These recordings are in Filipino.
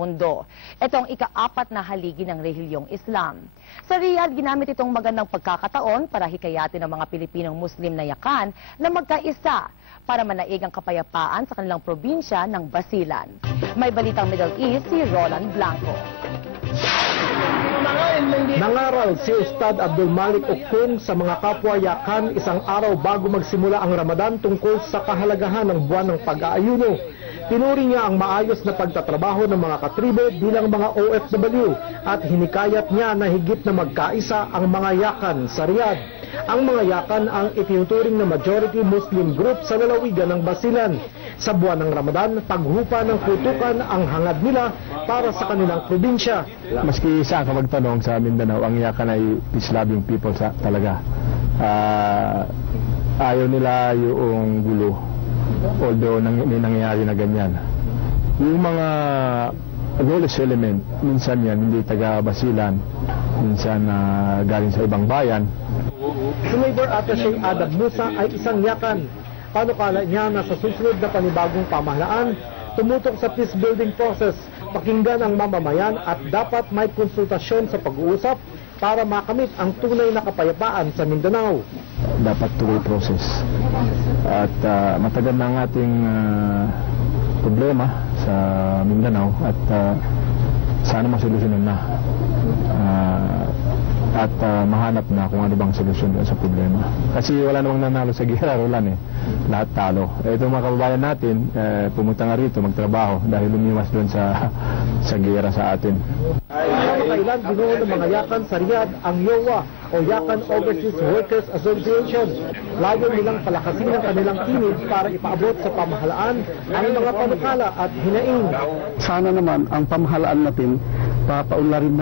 mundo. Ito ang ika-4 na haligi ng relihiyong Islam. Sa Riyadh, ginamit itong magandang pagkakataon para hikayatin ang mga Pilipinong Muslim na yakan na magkaisa para manaig ang kapayapaan sa kanilang probinsya ng Basilan. May balitang Middle East si Roland Blanco. Nangaral si Ustad Abdul Malik Ukung sa mga kapwa yakan isang araw bago magsimula ang Ramadan tungkol sa kahalagahan ng buwan ng pag-aayuno. Pinuri niya ang maayos na pagtatrabaho ng mga katribo bilang mga OFW at hinikayat niya na higit na magkaisa ang mga yakan sa Riyadh. Ang mga yakan ang itinuturing na majority Muslim group sa lalawigan ng Basilan. Sa buwan ng Ramadan, paghupa ng kutukan ang hangad nila para sa kanilang probinsya. Maski isa ka magtanong sa Mindanao, ang yakan ay peace-loving people talaga. Ayaw nila yung gulo. Although may nangyayari na ganyan. Yung mga lawless element, minsan yan hindi taga Basilan, minsan galing sa ibang bayan. Si Labor Attaché Adam Musa ay isang yakan. Panukala niya na sa susunod na panibagong pamahalaan, tumutok sa peace building process, pakinggan ang mamamayan at dapat may konsultasyon sa pag-uusap para makamit ang tunay na kapayapaan sa Mindanao. Dapat tuloy process. At matagal na ang ating problema sa Mindanao at sana masolusyonan na. At mahanap na kung ano bang solusyon sa problema. Kasi wala namang nanalo sa giyera, Roland lahat talo. Itong mga kababayan natin, pumunta nga rito magtrabaho dahil lumiwas doon sa giyera sa atin. Kailan binuo ng mga yakan sa Riyadh ang YOWA o Yakan Overseas Workers Association. Layo nilang palakasin ang kanilang tinig para ipaabot sa pamahalaan ang mga panukala at hinaing. Sana naman ang pamahalaan natin paunlarin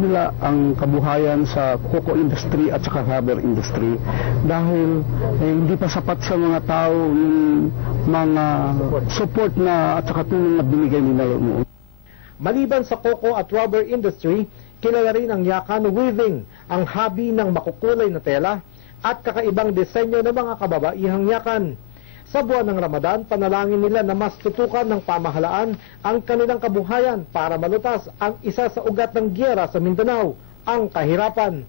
nila ang kabuhayan sa cocoa industry at saka rubber industry dahil hindi pa sapat sa mga tao yung mga support na at saka tulong na binigay nila noon. Maliban sa cocoa at rubber industry, kilala rin ang yakan weaving, ang hobby ng makukulay na tela at kakaibang disenyo ng mga kababaihang yakan. Sa buwan ng Ramadan, panalangin nila na mas tutukan ng pamahalaan ang kanilang kabuhayan para malutas ang isa sa ugat ng giyera sa Mindanao, ang kahirapan.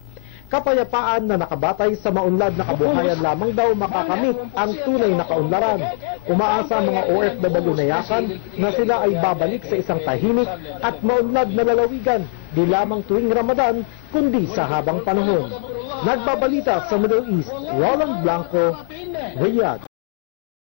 Kapayapaan na nakabatay sa maunlad na kabuhayan lamang daw makakamit ang tunay na kaunlaran. Umaasa ang mga OFW na yakan na sila ay babalik sa isang tahimik at maunlad na lalawigan di lamang tuwing Ramadan kundi sa habang panahon. Nagbabalita sa Middle East, Roland Blanco, Riyadh.